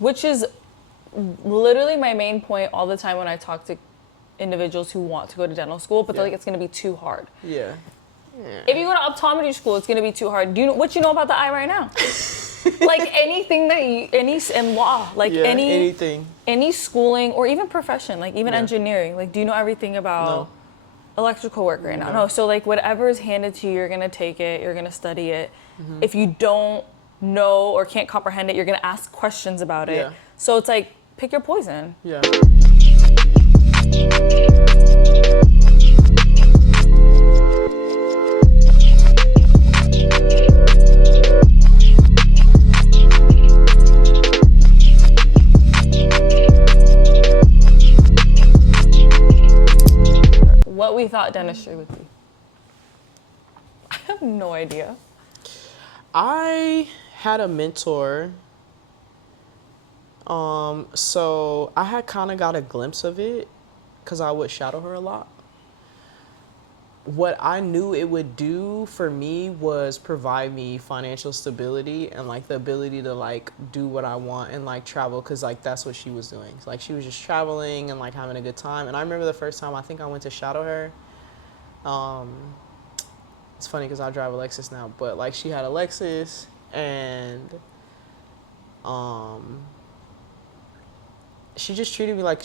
Which is literally my main point all the time when I talk to individuals who want to go to dental school, but they're like, it's going to be too hard. Yeah. If you go to optometry school, it's going to be too hard. Do you know what you know about the eye right now? Like anything that in law, like anything, any schooling or even profession, like even engineering, like do you know everything about electrical work right now? No. So like whatever is handed to you, you're going to take it, you're going to study it. If you don't know or can't comprehend it, you're going to ask questions about it. So it's like, pick your poison. Yeah. What we thought dentistry would be. I have no idea. I had a mentor. So I had kind of got a glimpse of it because I would shadow her a lot. What I knew it would do for me was provide me financial stability and like the ability to like do what I want and like travel, because like that's what she was doing. Like she was just traveling and like having a good time. And I remember the first time I think I went to shadow her. It's funny because I drive a Lexus now, but like she had a Lexus and she just treated me like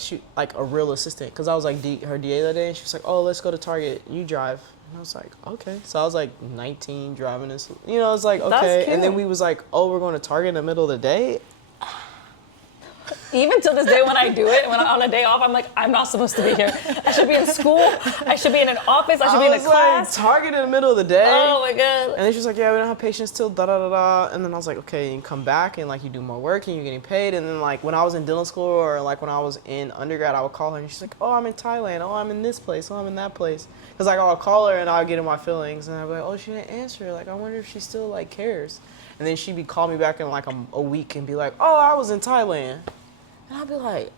a real assistant, because I was like her DA that day, and she was like, oh, let's go to Target, you drive. And I was like, okay. So I was like 19 driving this, you know, it's like, okay. And then we was like, oh, we're going to Target in the middle of the day. Even till this day when I do it, when I'm on a day off, I'm like, I'm not supposed to be here. I should be in school. I should be in an office. I should be in a class. Like, Target in the middle of the day. Oh my God. And then she was like, yeah, we don't have patience till da-da-da-da. And then I was like, okay, you come back and like you do more work and you're getting paid. And then like when I was in dental school or like when I was in undergrad, I would call her and she's like, oh, I'm in Thailand. Oh, I'm in this place. Oh, I'm in that place. Because like I'll call her and I'll get in my feelings. And I'll be like, oh, she didn't answer. Like, I wonder if she still like cares. And then she'd be call me back in like a week and be like, oh, I was in Thailand. And I'd be like,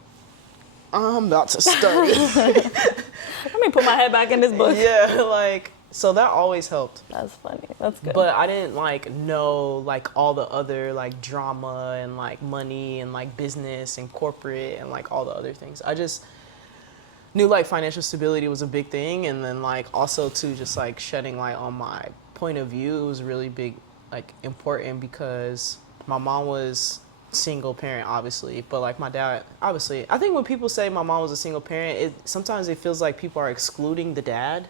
I'm about to study. Let me put my head back in this book. Yeah, like, so that always helped. That's funny. That's good. But I didn't like know like all the other like drama and like money and like business and corporate and like all the other things. I just knew like financial stability was a big thing, and then like also too just like shedding light on my point of view. It was really big, like important, because my mom was single parent, obviously, but like my dad, obviously. I think when people say my mom was a single parent, sometimes it feels like people are excluding the dad.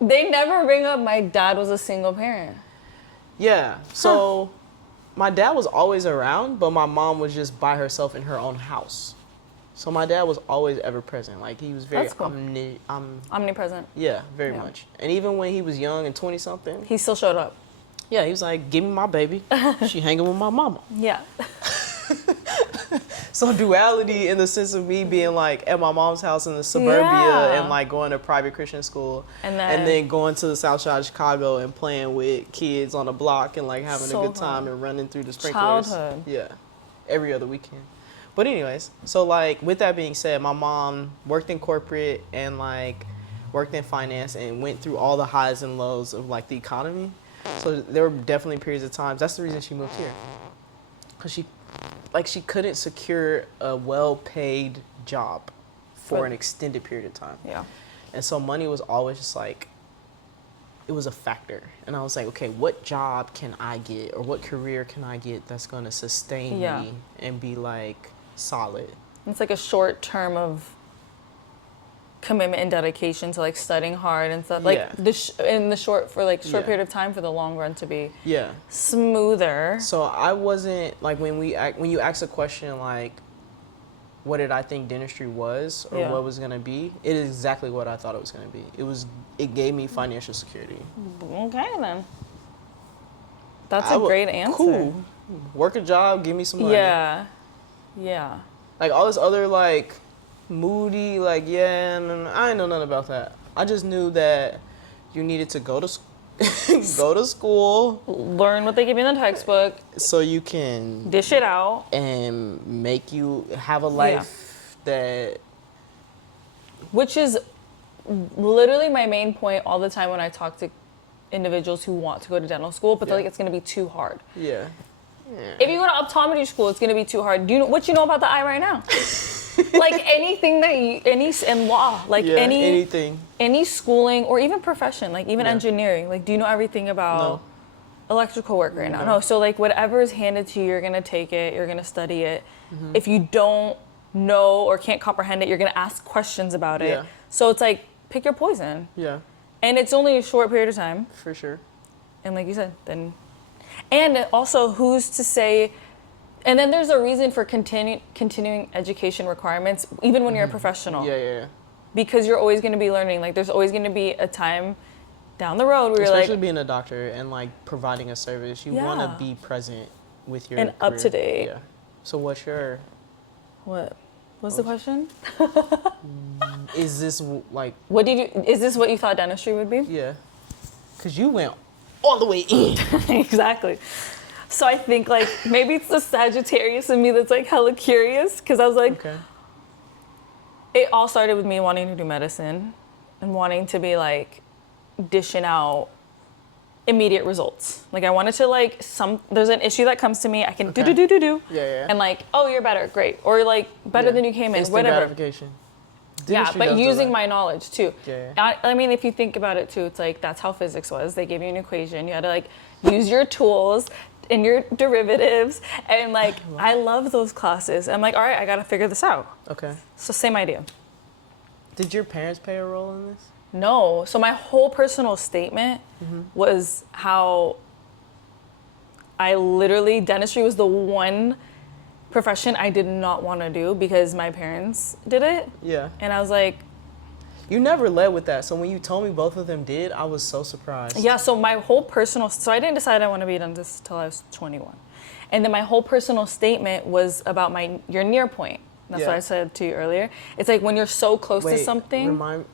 They never bring up my dad was a single parent. Yeah, so my dad was always around, but my mom was just by herself in her own house. So my dad was always ever present. Like he was very omnipresent. Yeah, very much. And even when he was young and 20 something, he still showed up. Yeah, he was like, give me my baby. She hanging with my mama. Yeah. So duality in the sense of me being like at my mom's house in the suburbia and like going to private Christian school and then going to the south side of Chicago and playing with kids on the block and like having a good time and running through the sprinklers. Childhood. Yeah. Every other weekend. But anyways, so like with that being said, my mom worked in corporate and like worked in finance and went through all the highs and lows of like the economy. So there were definitely periods of times. That's the reason she moved here, because she couldn't secure a well-paid job for an extended period of time. Yeah. And so money was always just like, it was a factor. And I was like, okay, what job can I get or what career can I get that's going to sustain me and be like solid? It's like a short term of commitment and dedication to like studying hard and stuff, like in the short period of time, for the long run to be smoother. So I wasn't like, when you ask a question like what did I think dentistry was or what was gonna be, it is exactly what I thought it was gonna be. It gave me financial security. Okay then, that's a great answer. Cool, work a job, give me some money. Yeah. Like all this other like moody, like, I didn't know nothing about that. I just knew that you needed to go to school, learn what they give you in the textbook, so you can dish it out and make you have a life that. Which is literally my main point all the time when I talk to individuals who want to go to dental school, but they're like, it's going to be too hard. Yeah. If you go to optometry school, it's gonna be too hard. Do you know what you know about the eye right now? Like anything that in law, like anything, any schooling or even profession, like even engineering. Like, do you know everything about electrical work right now? No. So like whatever is handed to you, you're gonna take it. You're gonna study it. If you don't know or can't comprehend it, you're gonna ask questions about it. So it's like pick your poison. Yeah. And it's only a short period of time. For sure. And like you said, then, and also who's to say, and then there's a reason for continuing education requirements, even when you're a professional. Yeah. Because you're always going to be learning. Like there's always going to be a time down the road where you're like, especially being a doctor and like providing a service, you want to be present with your and career. up to date. Yeah. So what's the question? Is this like? Is this what you thought dentistry would be? Yeah. Cause you went all the way in. Exactly. So I think like maybe it's the Sagittarius in me that's like hella curious, because I was like, it all started with me wanting to do medicine and wanting to be like dishing out immediate results. Like I wanted to like there's an issue that comes to me, I can do. Yeah. And like, oh, you're better, great. Or like better than you came in, Instant whatever. gratification. Dentistry, but using my knowledge too. Yeah. I mean, if you think about it too, it's like that's how physics was. They gave you an equation. You had to like use your tools and your derivatives, and like I love those classes. I'm like, all right, I gotta figure this out. Okay. So same idea. Did your parents play a role in this? No. So my whole personal statement was how dentistry was the one profession I did not want to do because my parents did it. Yeah. And I was like, you never led with that. So when you told me both of them did, I was so surprised. Yeah, so my whole so I didn't decide I want to be a dentist until I was 21. And then my whole personal statement was about your near point. That's what I said to you earlier. It's like when you're so close to something. Remind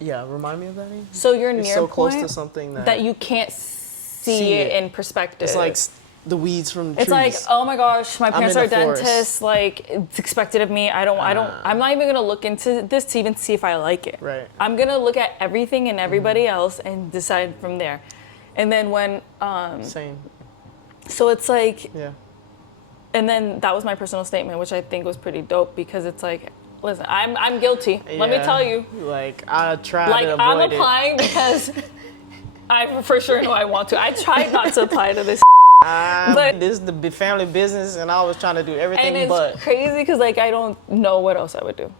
me of that again. So you're near so point close to something that you can't see it in perspective. It's like the weeds from the trees. It's like, oh my gosh, my parents are dentists. Like, it's expected of me. I'm not even gonna look into this to even see if I like it. Right. I'm gonna look at everything and everybody else and decide from there. And then when same. So it's like yeah. And then that was my personal statement, which I think was pretty dope, because it's like, listen, I'm guilty. Let me tell you. Like I tried to avoid I'm applying because I for sure know I want to. I tried not to apply to this. But this is the family business, and I was trying to do everything. And it's crazy because like I don't know what else I would do.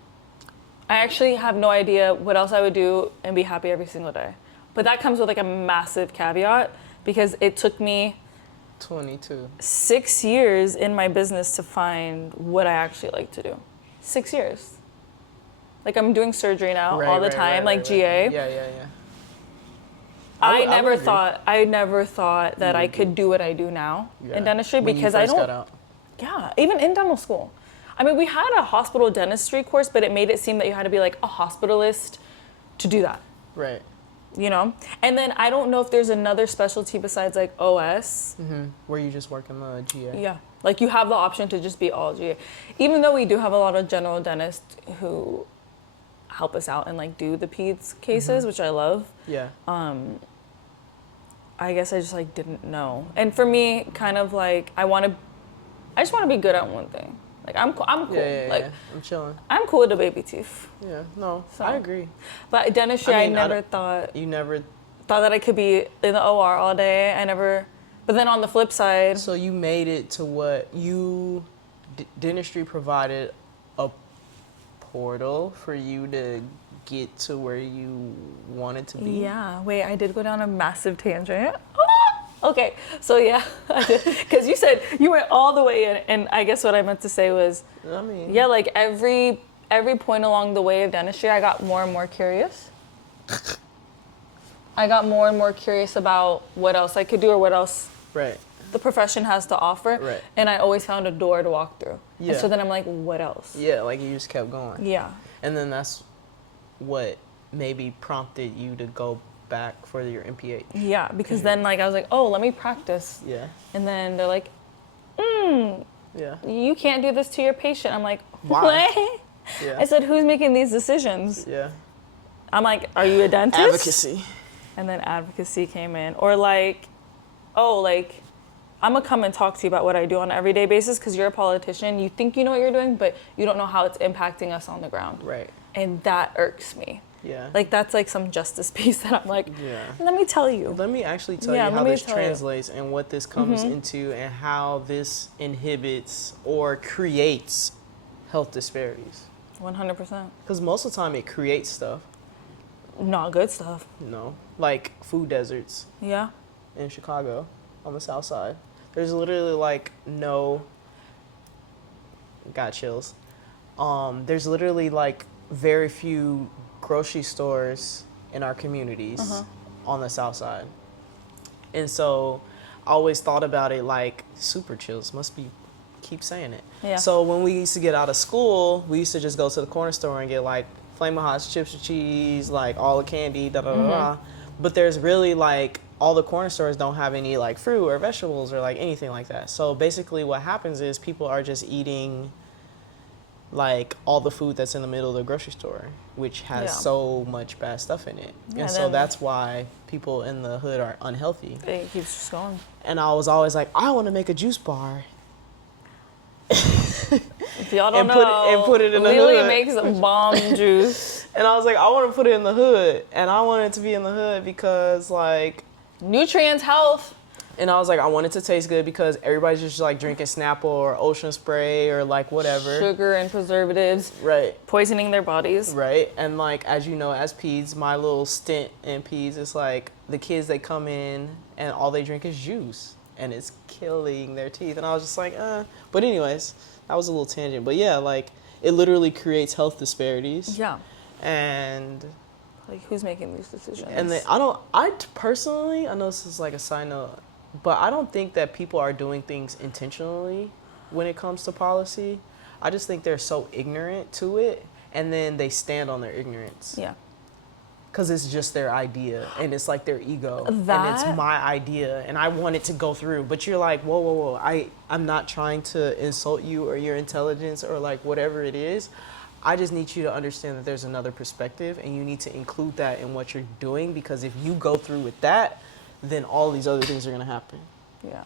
I actually have no idea what else I would do and be happy every single day. But that comes with like a massive caveat, because it took me 6 years in my business to find what I actually like to do. 6 years. Like I'm doing surgery now all the time, GA. Yeah. I never thought that I could do what I do now in dentistry, because I don't. Got out. Yeah, even in dental school. I mean, we had a hospital dentistry course, but it made it seem that you had to be like a hospitalist to do that. Right. You know? And then I don't know if there's another specialty besides like OS. Where you just work in the GA. Yeah. Like you have the option to just be all GA. Even though we do have a lot of general dentists who help us out and like do the peds cases, which I love. Yeah. I guess I just like didn't know. And for me, kind of like I just want to be good at one thing. Like I'm cool. Yeah. I'm chilling. I'm cool with the baby teeth. Yeah. No, I agree. But dentistry, I never thought. You never thought that I could be in the OR all day. But then on the flip side. So you made it to what dentistry provided a portal for you to get to where you wanted to be. Yeah. Wait, I did go down a massive tangent. Okay, so yeah, because you said you went all the way in, and I guess what I meant to say was, like every point along the way of dentistry, I got more and more curious. I got more and more curious about what else I could do or what else the profession has to offer. Right. And I always found a door to walk through. Yeah. And so then I'm like, what else? Yeah, like you just kept going. Yeah. And then that's what maybe prompted you to go back for your MPH. Yeah, because then like I was like, oh, let me practice. Yeah. And then they're like, you can't do this to your patient. I'm like, why? What? Yeah. I said, who's making these decisions? Yeah. I'm like, are you a dentist? Advocacy. And then advocacy came in. Or like, oh, like, I'm gonna come and talk to you about what I do on an everyday basis because you're a politician. You think you know what you're doing, but you don't know how it's impacting us on the ground. Right. And that irks me. Yeah. Like, that's like some justice piece that I'm like, Yeah. let me tell you. Let me actually tell you how this translates and what this comes Mm-hmm. into and how this inhibits or creates health disparities. 100%. Because most of the time it creates stuff, Not good stuff. you know, like food deserts Yeah. in Chicago on the south side. There's literally like no, got chills. There's literally like very few grocery stores in our communities on the south side. And so I always thought about it like super chills, must be, keep saying it. Yeah. So when we used to get out of school, we used to just go to the corner store and get like Flamin' Hot chips with cheese, like all the candy, da da da da. But there's really like, all the corner stores don't have any like fruit or vegetables or like anything like that. So basically what happens is people are just eating like all the food that's in the middle of the grocery store, which has so much bad stuff in it. Yeah, and so that's why people in the hood are unhealthy. It keeps just going. And I was always like, I want to make a juice bar. If y'all don't and put it in the Lelia hood. makes a bomb juice. And I was like, I want to put it in the hood. And I want it to be in the hood because like, Nutrients, health. and I was like, I want it to taste good because everybody's just like drinking Snapple or Ocean Spray or like whatever. Sugar and preservatives. Right. Poisoning their bodies. Right. And like, as you know, as peds, my little stint in peds is like the kids, they come in and all they drink is juice and it's killing their teeth. And I was just like, But anyways, that was a little tangent. But yeah, like it literally creates health disparities. Yeah. And Like, who's making these decisions? And then I personally, I know this is like a side note, but I don't think that people are doing things intentionally when it comes to policy. I just think they're so ignorant to it, and then they stand on their ignorance. Yeah. Because it's just their idea, and it's like their ego, and That- it's my idea, and I want it to go through. But you're like, whoa, whoa, whoa, I'm not trying to insult you or your intelligence or like whatever it is. I just need you to understand that there's another perspective and you need to include that in what you're doing, because if you go through with that, then all these other things are going to happen. Yeah.